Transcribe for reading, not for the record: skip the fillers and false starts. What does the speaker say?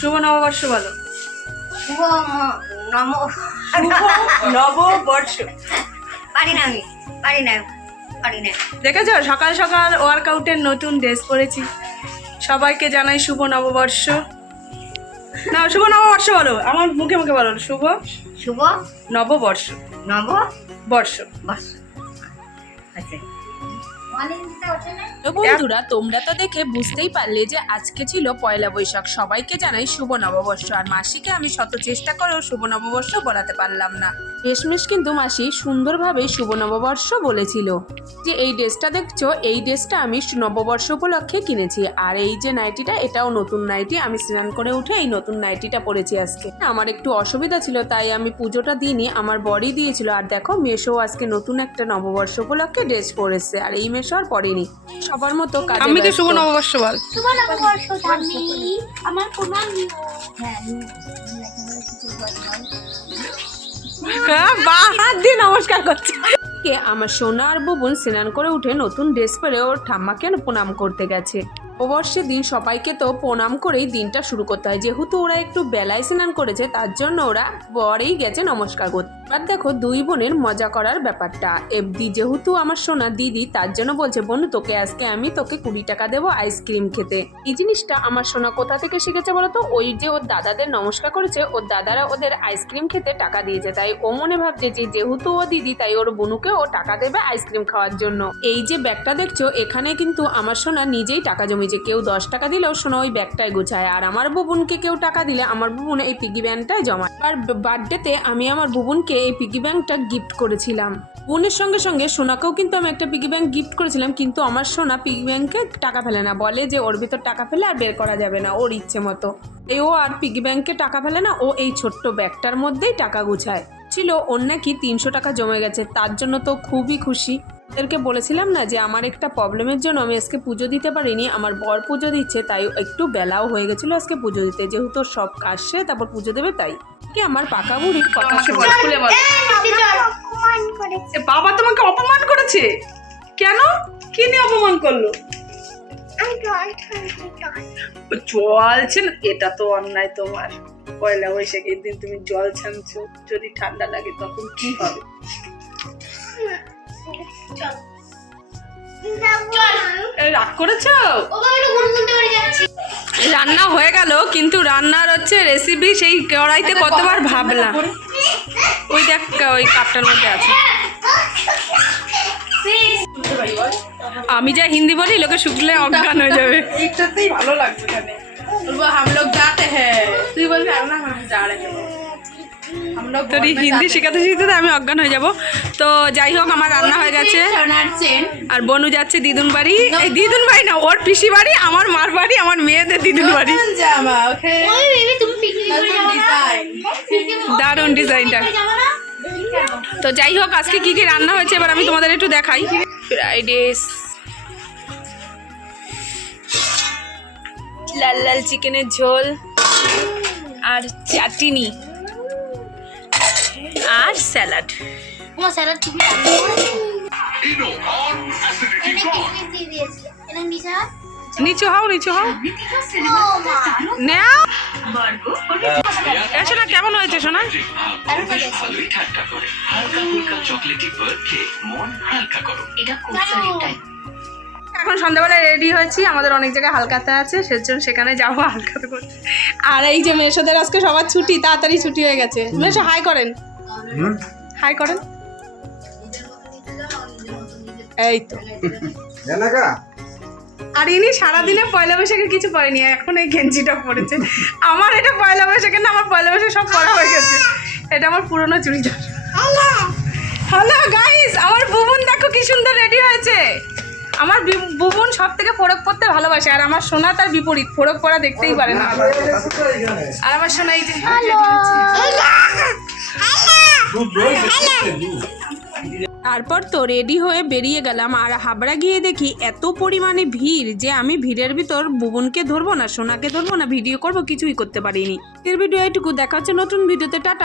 শুভ নববর্ষ বলো। শুভ নম নববর্ষ। পারি না আমি, পারি না। দেখেছো সকাল সকাল ওয়ার্কআউটের নতুন ড্রেস পরেছি। সবাইকে জানাই শুভ নববর্ষ। না শুভ নববর্ষ বলো, আমার মুখে মুখে বলো। শুভ শুভ নববর্ষ। নববর্ষ। বর্ষ। আচ্ছা তো বন্ধুরা, তোমরা তো দেখে বুঝতেই পারলে যে আজকে ছিল পয়লা বৈশাখ। সবাইকে জানাই শুভ নববর্ষ। আর মাসিকে আমি শত চেষ্টা করেও শুভ নববর্ষ বলাতে পারলাম না। শেষমেশ কিন্তু মাসি সুন্দরভাবে শুভ নববর্ষ বলেছিল। যে এই ড্রেসটা দেখছো, এই ড্রেসটা আমি নববর্ষ উপলক্ষে কিনেছি। আর এই যে নাইটিটা, এটাও নতুন নাইটি। আমি স্নান করে উঠে এই নতুন নাইটিটা পরেছি আজকে। আমার একটু অসুবিধা ছিল, তাই আমি পুজোটা দিইনি, আমার বড়ি দিয়েছিল। আর দেখো মেশো আজকে নতুন একটা নববর্ষ উপলক্ষে ড্রেস পরেছে, আর এই মেশো আর পরেনি। সবার মতো কাজে আমি তো ব্যস্ত। শুভ নববর্ষ বল। শুভ নববর্ষ ঠাম্মি, আমার প্রণাম নিও। হ্যাঁ হ্যাঁ, বাহ হাত দিয়ে নমস্কার করছে। আমার সোনা আর বুবুন স্নান করে উঠে নতুন ড্রেস পরে ওর ঠাম্মাকে প্রণাম করতে গেছে। নববর্ষের দিন সবাইকে তো প্রণাম করেই দিনটা শুরু করতে হয়। যেহেতু ওরা একটু বেলায় স্নান করেছে, তার জন্য ওরা পরেই গেছে নমস্কার করতে। এবার দেখো দুই বোনের মজা করার ব্যাপারটা। এফদি যেহেতু আমার সোনা দিদি, তার জন্য বলছে বোনু তোকে আজকে আমি তোকে 20 টাকা দেবো আইসক্রিম খেতে। এই জিনিসটা আমার সোনা কোথা থেকে শিখেছে বলতো? ওই যে ওর দাদাদের নমস্কার করেছে, ওর দাদারা ওদের আইসক্রিম খেতে টাকা দিয়েছে, তাই ও মনে ভাবছে যে যেহেতু ও দিদি, তাই ওর বোনুকে ও টাকা দেবে আইসক্রিম খাওয়ার জন্য। এই যে ব্যাগটা দেখছো, এখানে কিন্তু আমার সোনা নিজেই টাকা জমিয়েছে। কেউ 10 টাকা দিলেও সোনা ওই ব্যাগটায় গোছায়। আর আমার বুবুনকে কেউ টাকা দিলে আমার বুবুন এই পিগি ব্যাংকটায় জমায়। আর বার্থডেতে আমি আমার বুবুনকে এই পিগি ব্যাংকটা গিফট করেছিলাম। বোনের সঙ্গে সঙ্গে সোনাকেও কিন্তু আমি একটা পিগি ব্যাংক গিফট করেছিলাম, কিন্তু আমার সোনা পিগি ব্যাংকে টাকা ফেলে না, বলে যে ওর ভিতর টাকা ফেলে আর বের করা যাবে না ওর ইচ্ছে মতো। ও আর পিগি ব্যাংকে টাকা ফেলে না, ও এই ছোট্ট ব্যাগটার মধ্যেই টাকা গুছায়। ছিল ওর নাকি 300 টাকা জমে গেছে, তার জন্য তো খুবই খুশি। ওদেরকে বলেছিলাম না যে আমার একটা প্রবলেমের জন্য আমি আজকে পুজো দিতে পারিনি, আমার বর পুজো দিচ্ছে, তাই একটু বেলাও হয়ে গেছিলো আজকে পুজো দিতে। যেহেতু সব কাজ সে তারপর পুজো দেবে, তাই কি আমার পাকা বুড়ির কথা খুলে বল। বাবা তোমাকে অপমান করেছে কেন? কি নিয়ে অপমান করলো? জল ছেন, এটা তো অন্যায় তোমার। পয়লা বৈশাখের দিন তুমি জল ছানছো, যদি ঠান্ডা লাগে তখন কি হবে? রাগ করেছো? রান্না হয়ে গেল, কিন্তু রান্নার হচ্ছে রেসিপি সেই কড়াইতে কতবার ভাবলাম। ওই দেখ ওই কাপটার মধ্যে আছে। আমি যা হিন্দি বলি লোকে শুকলে অজ্ঞান হয়ে যাবে। ভালো লাগছে हम लोग जाते हैं, তুই বলবি না हम जा रहे हैं। তোর হিন্দি শেখাতে শিখতে আমি অজ্ঞান হয়ে যাব। তো যাই হোক, আমার রান্না হয়ে গেছে। আর বনু যাচ্ছে দিদুন বাড়ি। এই দিদুন বাড়ি না, ওর পিসি বাড়ি, আমার মার বাড়ি, আমার মেয়েদের দিদুন বাড়ি। দারুণ ডিজাইনটা। তো যাই হোক, আজকে কি কি রান্না হয়েছে এবার আমি তোমাদের একটু দেখাই। ফ্রাইড রাইস, লাল লাল চিকেনের ঝোল, আর চাটনি, আর স্যালাড। নিচু হও, নিচু হও। নাও শোনা, কেমন হয়েছে শোনা? এখন সন্ধ্যাবেলায় রেডি হয়েছি, আমাদের অনেক জায়গায় হালকাতে আছে, সেজন্য সেখানে যাবো হালকাতে করতে। আর এই যে মেশোদের আজকে সবার ছুটি, তাড়াতাড়ি ছুটি হয়ে গেছে। মেশো হাই করেন, হাই করেন। এই তো। আর ইনি সারাদিনে পয়লা বৈশাখের কিছু পরেনি, এখন এই গেঞ্জিটা পরেছে। আমার এটা পয়লা বৈশাখের না, আমার পয়লা বৈশাখ সব পরা হয়ে গেছে। এটা আমার পুরনো চুড়িদার। হ্যালো গাইস, আমার বুবুন দেখো কি সুন্দর রেডি হয়েছে। আমার বুবুন সব থেকে ফোড়ক পরতে ভালোবাসে, আর আমার সোনা তার বিপরীত, ফোড়ক পরা দেখতেই পারে না। আর আমার সোনা এই যে তারপর তো রেডি হয়ে বেরিয়ে গেলাম। আর হাবড়া গিয়ে দেখি এত পরিমাণে ভিড় যে আমি ভিড়ের ভিতর বুবুনকে ধরবো না, সোনাকে ধরবো না, ভিডিও করব, কিছুই করতে পারিনি। এর ভিডিও এটুকু। দেখা হচ্ছে নতুন ভিডিওতে। টাটা।